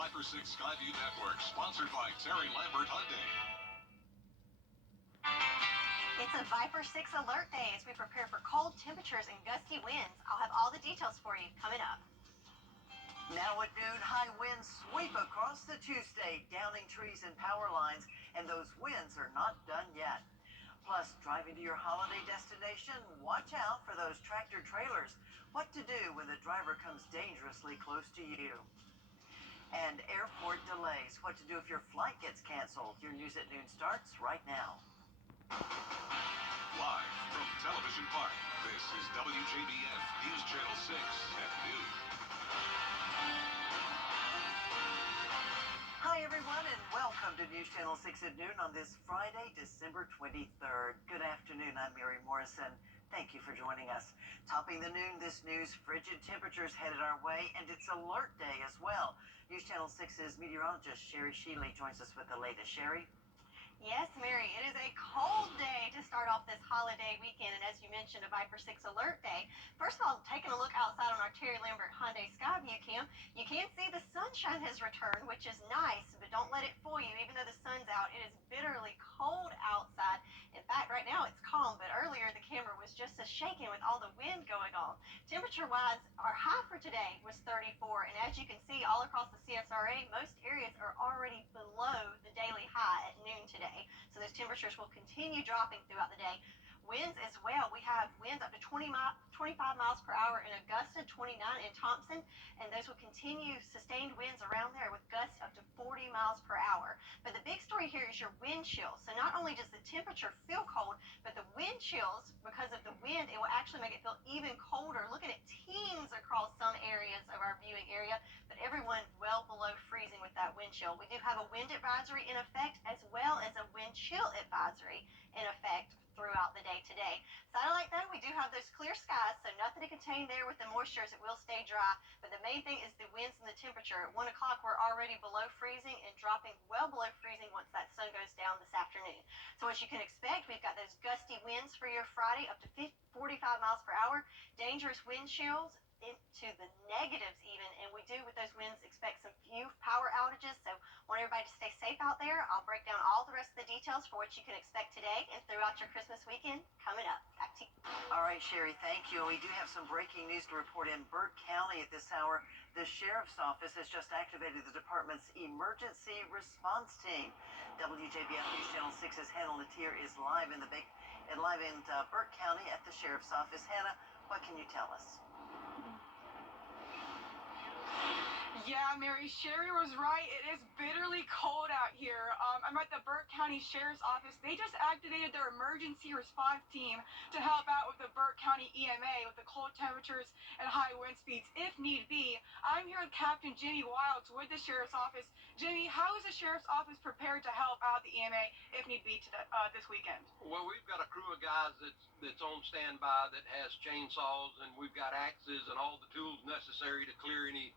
Viper 6 Skyview Network, sponsored by Terry Lambert Hyundai. It's a Viper 6 alert day as we prepare for cold temperatures and gusty winds. I'll have all the details for you coming up. Now at noon, high winds sweep across the Tuesday, downing trees and power lines, and those winds are not done yet. Plus, driving to your holiday destination, watch out for those tractor trailers. What to do when the driver comes dangerously close to you. And airport delays. What to do if your flight gets canceled. Your News at Noon starts right now. Live from Television Park, this is WJBF News Channel 6 at noon. Hi, everyone, and welcome to News Channel 6 at noon on this Friday, December 23rd. Good afternoon. I'm Mary Morrison. Thank you for joining us. Topping the noon, this news, frigid temperatures headed our way, and it's alert day as well. News Channel 6's meteorologist Sherry Sheely joins us with the latest. Sherry? Yes, Mary, it is a cold day to start off this holiday weekend, and as you mentioned, a Viper 6 alert day. First of all, taking a look outside on our Terry Lambert Hyundai Skyview cam, you can see the sunshine has returned, which is nice, but don't let it fool you. Even though the sun's out, it is bitterly cold outside. In fact, right now it's calm, but earlier the camera was just a shaking with all the wind going on. Temperature-wise, our high for today was 34, and as you can see all across the CSRA, most areas are already below the daily high at noon today. So those temperatures will continue dropping throughout the day. Winds as well. We have winds up to 25 miles per hour in Augusta, 29 in Thompson, and those will continue sustained winds around there with gusts up to 40 miles per hour. But the big story here is your wind chills. So not only does the temperature feel cold, but the wind chills, because of the wind, it will actually make it feel even colder. Looking at teens across some areas of our viewing area, but everyone well below freezing with that wind chill. We do have a wind advisory in effect as well as a wind chill advisory in effect throughout the day today. Satellite though, we do have those clear skies, so nothing to contain there with the moisture as it will stay dry. But the main thing is the winds and the temperature. At 1 o'clock, we're already below freezing and dropping well below freezing once that sun goes down this afternoon. So as you can expect, we've got those gusty winds for your Friday up to 45 miles per hour, dangerous wind chills into the negatives even, and we do with those winds expect some few power outages, so want everybody to stay safe out there. I'll break down all the rest of the details for what you can expect today and throughout your Christmas weekend coming up. Back to you. All right, Sherry, thank you. We do have some breaking news to report in Burke County at this hour. The Sheriff's Office has just activated the department's emergency response team. WJBF News Channel 6's Hannah Latier is live in Burke County at the Sheriff's Office. Hannah, what can you tell us? Yeah, Mary, Sherry was right. It is bitterly cold out here. I'm at the Burke County Sheriff's Office. They just activated their emergency response team to help out with the Burke County EMA with the cold temperatures and high wind speeds if need be. I'm here with Captain Jimmy Wilds with the Sheriff's Office. Jimmy, how is the Sheriff's Office prepared to help out the EMA if need be this weekend? Well, we've got a crew of guys that's on standby that has chainsaws, and we've got axes and all the tools necessary to clear any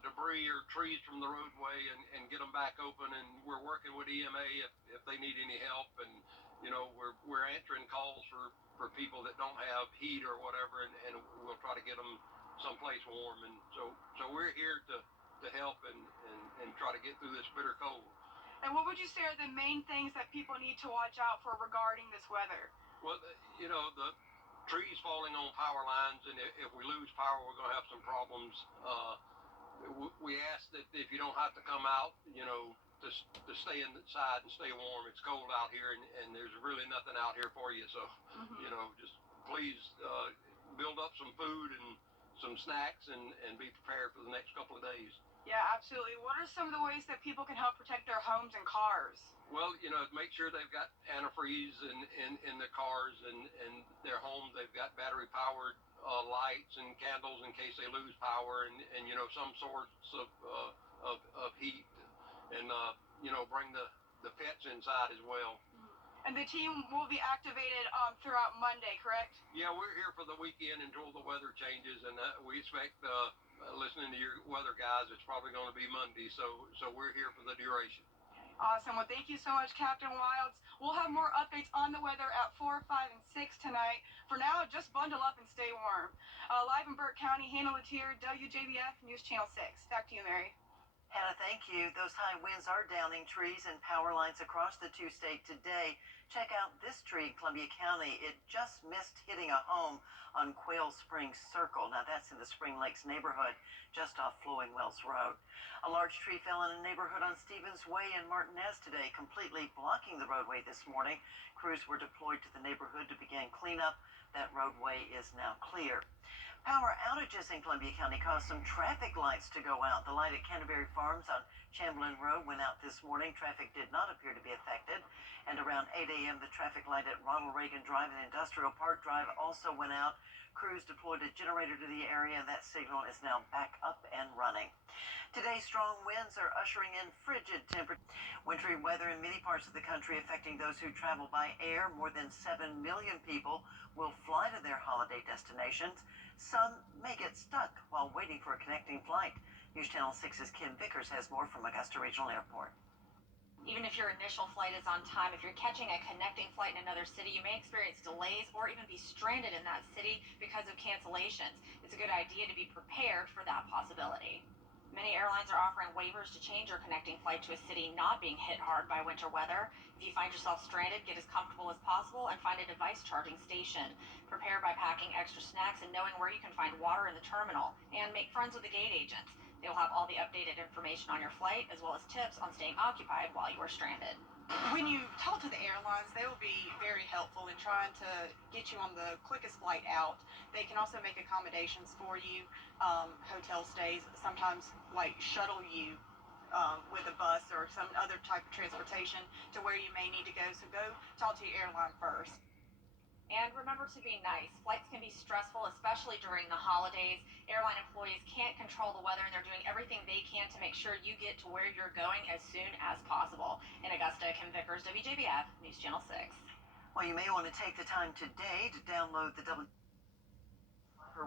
debris or trees from the roadway and get them back open. And we're working with EMA if they need any help. And you know, we're answering calls for people that don't have heat or whatever, and we'll try to get them someplace warm. And so we're here to help and try to get through this bitter cold. And what would you say are the main things that people need to watch out for regarding this weather? Well, you know, the trees falling on power lines, and if we lose power, we're going to have some problems. We ask that if you don't have to come out, you know, to stay inside and stay warm. It's cold out here, and there's really nothing out here for you. So, you know, just please build up some food and some snacks and be prepared for the next couple of days. Yeah, absolutely. What are some of the ways that people can help protect their homes and cars? Well, you know, make sure they've got antifreeze in their cars and their homes. They've got battery-powered lights and candles in case they lose power, and you know, some sorts of heat, and you know, bring the pets inside as well. And the team will be activated throughout Monday, correct? Yeah, we're here for the weekend until the weather changes, and we expect, listening to your weather guys, it's probably going to be Monday, so we're here for the duration. Awesome. Well, thank you so much, Captain Wilds. We'll have more updates on the weather at 4, 5, and 6 tonight. For now, just bundle up and stay warm. Live in Burke County, Hannah Latier, WJBF News Channel 6. Back to you, Mary. Hannah, thank you. Those high winds are downing trees and power lines across the two-state today. Check out this tree in Columbia County. It just missed hitting a home on Quail Springs Circle. Now that's in the Spring Lakes neighborhood, just off Flowing Wells Road. A large tree fell in a neighborhood on Stevens Way in Martinez today, completely blocking the roadway this morning. Crews were deployed to the neighborhood to begin cleanup. That roadway is now clear. Power outages in Columbia County caused some traffic lights to go out. The light at Canterbury Farms on Chamberlain Road went out this morning. Traffic did not appear to be affected. And around 8 a.m., the traffic light at Ronald Reagan Drive and Industrial Park Drive also went out. Crews deployed a generator to the area, and that signal is now back up and running. Today, strong winds are ushering in frigid temperatures. Wintry weather in many parts of the country affecting those who travel by air. More than 7 million people will fly to their holiday destinations. Some may get stuck while waiting for a connecting flight. News Channel 6's Kim Vickers has more from Augusta Regional Airport. Even if your initial flight is on time, if you're catching a connecting flight in another city, you may experience delays or even be stranded in that city because of cancellations. It's a good idea to be prepared for that possibility. Many airlines are offering waivers to change your connecting flight to a city not being hit hard by winter weather. If you find yourself stranded, get as comfortable as possible and find a device charging station. Prepare by packing extra snacks and knowing where you can find water in the terminal. And make friends with the gate agents. They will have all the updated information on your flight as well as tips on staying occupied while you are stranded. When you talk to the airlines, they will be very helpful in trying to get you on the quickest flight out. They can also make accommodations for you, hotel stays, sometimes like shuttle you with a bus or some other type of transportation to where you may need to go. So go talk to your airline first. And remember to be nice. Flights can be stressful, especially during the holidays. Airline employees can't control the weather, and they're doing everything they can to make sure you get to where you're going as soon as possible. In Augusta, Kim Vickers, WJBF, News Channel 6. Well, you may want to take the time today to download the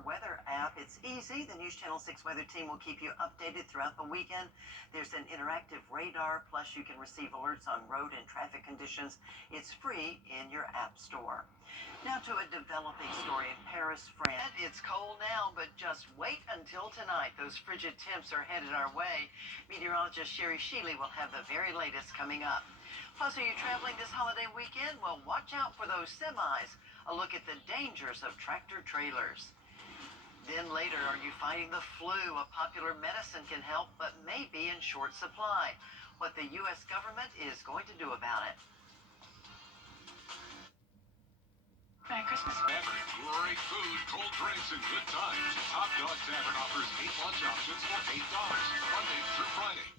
weather app. It's easy. The News Channel 6 weather team will keep you updated throughout the weekend. There's an interactive radar, plus you can receive alerts on road and traffic conditions. It's free in your app store. Now to a developing story in Paris, France. It's cold now, but just wait until tonight. Those frigid temps are headed our way. Meteorologist Sherry Sheely will have the very latest coming up. Plus, are you traveling this holiday weekend? Well, watch out for those semis. A look at the dangers of tractor trailers. Then later, are you fighting the flu? A popular medicine can help, but may be in short supply. What the U.S. government is going to do about it. Merry Christmas. Great food, cold drinks, and good times. Top Dog Tavern offers 8 lunch options for $8, Monday through Friday.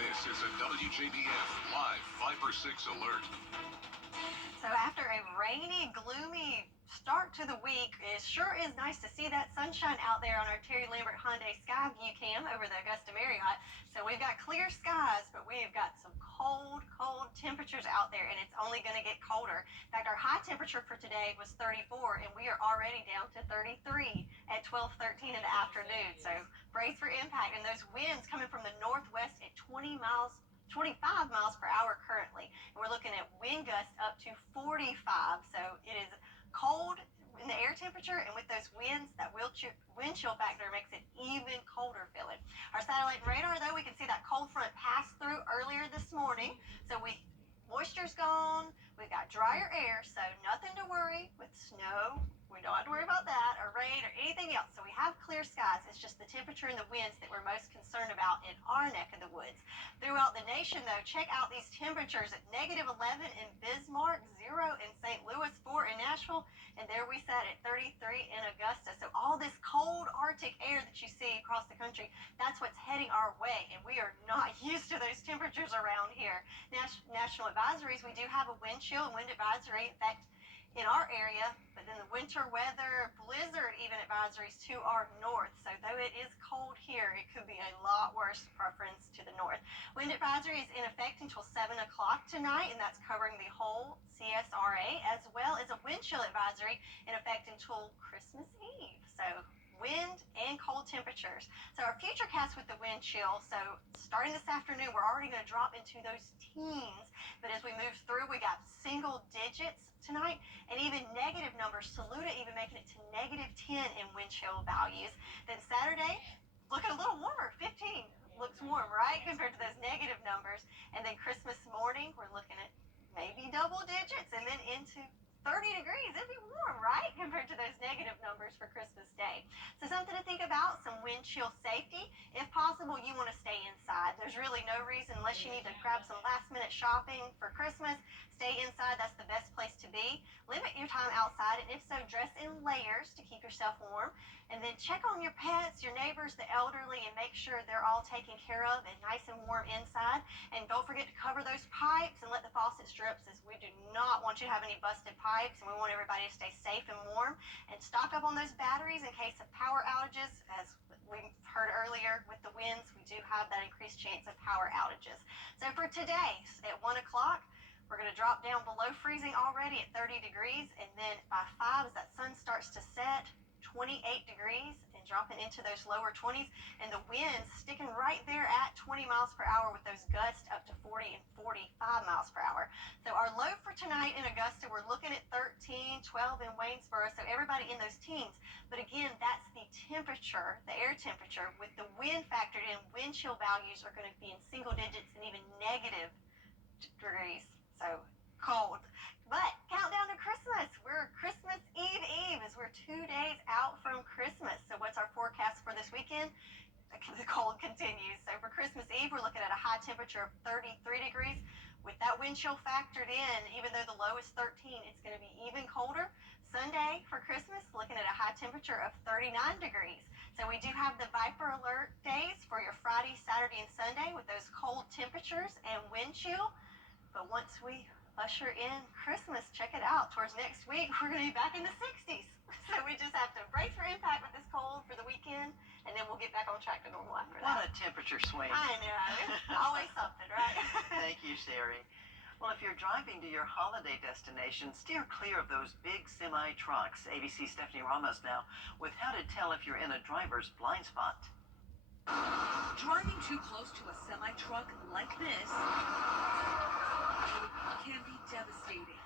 This is a WJBF Live 5 for 6 alert. So after a rainy, gloomy start to the week, it sure is nice to see that sunshine out there on our Terry Lambert Hyundai Skyview Cam over the Augusta Marriott. So we've got clear skies, but we have got some cold temperatures out there, and it's only going to get colder. In fact, our high temperature for today was 34, and we are already down to 33 at 12:13 in the afternoon. So brace for impact, and those winds coming from the northwest at 25 miles per hour currently. And we're looking at wind gusts up to 45. So it is cold in the air temperature, and with those winds, that wind chill factor makes it even colder feeling. Our satellite radar, though, we can see that cold front pass through earlier this morning. So moisture's gone. We've got drier air, so nothing to worry with snow. We don't have to worry about that, or rain, or anything else. So we have clear skies. It's just the temperature and the winds that we're most concerned about in our neck of the woods. Throughout the nation, though, check out these temperatures at -11 in Bismarck, 0 in St. Louis, 4 in Nashville, and there we sat at 33 in Augusta. So all this cold Arctic air that you see across the country, that's what's heading our way, and we are not used to those temperatures around here. National advisories, we do have a wind chill and wind advisory. In fact, in our area, but then the winter weather, blizzard even advisories to our north. So though it is cold here, it could be a lot worse, preference to the north. Wind advisory is in effect until 7 o'clock tonight, and that's covering the whole CSRA, as well as a wind chill advisory in effect until Christmas Eve. So wind and cold temperatures. So our future cast with the wind chill, so starting this afternoon, we're already going to drop into those teens, but as we move through, we got single digits tonight, and even negative numbers. Saluda even making it to -10 in wind chill values. Then Saturday, looking a little warmer, 15. wind chill safety. If possible, you want to stay inside. There's really no reason, unless you need to grab some last minute shopping for Christmas, stay inside. That's the best place to be. Limit your time outside, and if so, dress in layers to keep yourself warm. And then check on your pets, your neighbors, the elderly, and make sure they're all taken care of and nice and warm inside. And don't forget to cover those pipes and let the faucets drip, since we do not want you to have any busted pipes, and we want everybody to stay safe and warm. And stock up on those batteries in case of power outages. As we heard earlier with the winds, we do have that increased chance of power outages. So for today, at 1 o'clock, we're going to drop down below freezing already at 30 degrees, and then by 5, as that sun starts to set, 28 degrees, and dropping into those lower 20s, and the winds sticking right there at 20 miles per hour with those gusts up to 40 and 45 miles per hour. So our low for tonight in Augusta, we're looking at 13, 12 in Waynesboro, so everybody in those teens. But again, that's the temperature, the air temperature, with the wind factored in. Wind chill values are going to be in single digits and even negative degrees, so cold. But countdown to Christmas. We're Christmas Eve as we're 2 days out from Christmas. So what's our forecast for this weekend? The cold continues. So for Christmas Eve, we're looking at a high temperature of 33 degrees. With that wind chill factored in, even though the low is 13, it's going to be even colder. Sunday for Christmas, looking at a high temperature of 39 degrees. So we do have the Viper alert days for your Friday, Saturday, and Sunday with those cold temperatures and wind chill. But once we usher in Christmas, check it out, towards next week, we're going to be back in the 60s. So we just have to brace for impact with this cold for the weekend, and then we'll get back on track to normal after that. What a temperature swing. I know. It's always something, right? Thank you, Sherry. Well, if you're driving to your holiday destination, steer clear of those big semi-trucks. ABC Stephanie Ramos now with how to tell if you're in a driver's blind spot. Driving too close to a semi-truck like this can be devastating.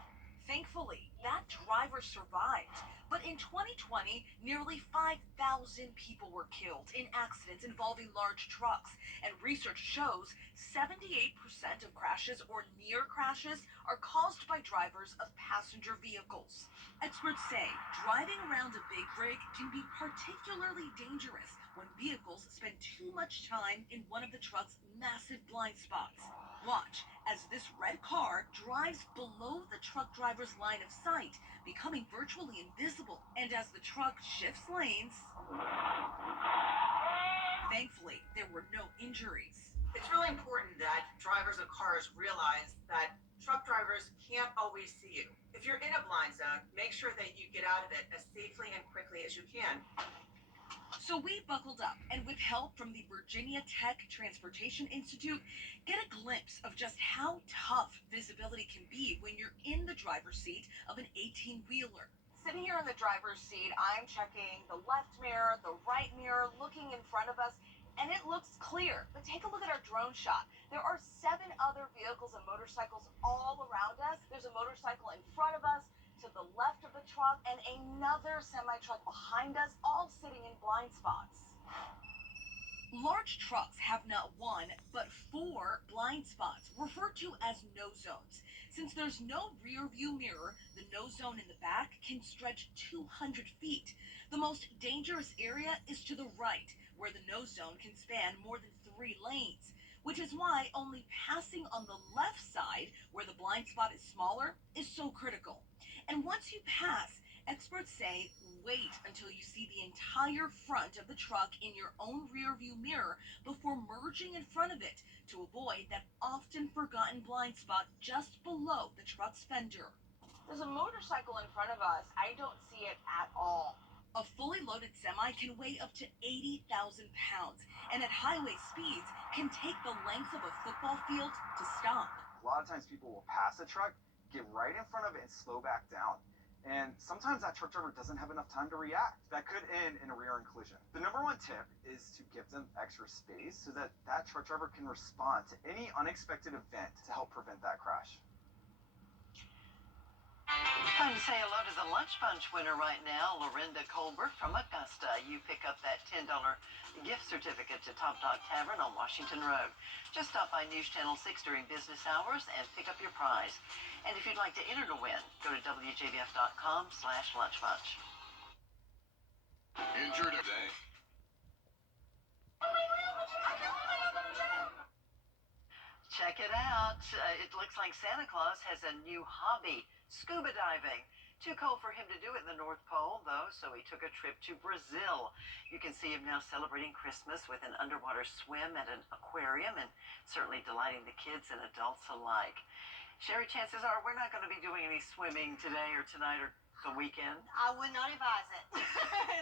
Thankfully, that driver survived. But in 2020, nearly 5,000 people were killed in accidents involving large trucks. And research shows 78% of crashes or near crashes are caused by drivers of passenger vehicles. Experts say driving around a big rig can be particularly dangerous when vehicles spend too much time in one of the truck's massive blind spots. Watch as this red car drives below the truck driver's line of sight, becoming virtually invisible. And as the truck shifts lanes, thankfully, there were no injuries. It's really important that drivers of cars realize that truck drivers can't always see you. If you're in a blind zone, make sure that you get out of it as safely and quickly as you can. So we buckled up, and with help from the Virginia Tech Transportation Institute, get a glimpse of just how tough visibility can be when you're in the driver's seat of an 18-wheeler. Sitting here in the driver's seat, I'm checking the left mirror, the right mirror, looking in front of us, and it looks clear. But take a look at our drone shot. There are 7 other vehicles and motorcycles all around us. There's a motorcycle in front of us, to the left of the truck, and another semi-truck behind us, all sitting in blind spots. Large trucks have not 1, but 4 blind spots, referred to as no zones. Since there's no rear view mirror, the no zone in the back can stretch 200 feet. The most dangerous area is to the right, where the no zone can span more than 3 lanes, which is why only passing on the left side, where the blind spot is smaller, is so critical. And once you pass, experts say wait until you see the entire front of the truck in your own rear view mirror before merging in front of it to avoid that often forgotten blind spot just below the truck's fender. There's a motorcycle in front of us. I don't see it at all. A fully loaded semi can weigh up to 80,000 pounds, and at highway speeds can take the length of a football field to stop. A lot of times people will pass a truck, get right in front of it, and slow back down. And sometimes that truck driver doesn't have enough time to react. That could end in a rear-end collision. The number 1 tip is to give them extra space so that that truck driver can respond to any unexpected event to help prevent that crash. Time to say hello to the Lunch Bunch winner right now, Lorinda Colbert from Augusta. You pick up that $10 gift certificate to Top Dog Tavern on Washington Road. Just stop by News Channel 6 during business hours and pick up your prize. And if you'd like to enter to win, go to WJBF.com/lunchbunch. Injured today. out, it looks like Santa Claus has a new hobby, scuba diving. Too cold for him to do it in the North Pole, though, so he took a trip to Brazil. You can see him now celebrating Christmas with an underwater swim at an aquarium and certainly delighting the kids and adults alike. Sherry, chances are we're not going to be doing any swimming today or tonight or the weekend. I would not advise it.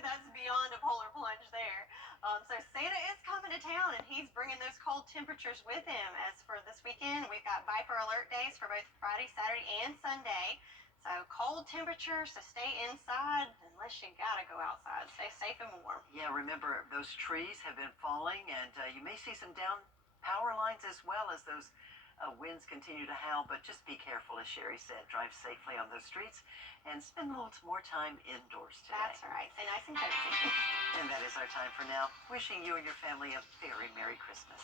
That's beyond a polar plunge there. So Santa is coming to town, and he's bringing those cold temperatures with him. As for this weekend, we've got Viper alert days for both Friday, Saturday, and Sunday. So cold temperatures, so stay inside unless you gotta go outside. Stay safe and warm. Yeah, remember, those trees have been falling, and you may see some down power lines as well as those winds continue to howl. But just be careful, as Sherry said. Drive safely on those streets and spend a little more time indoors today. That's right. Stay nice and cozy. And that is our time for now. Wishing you and your family a very Merry Christmas.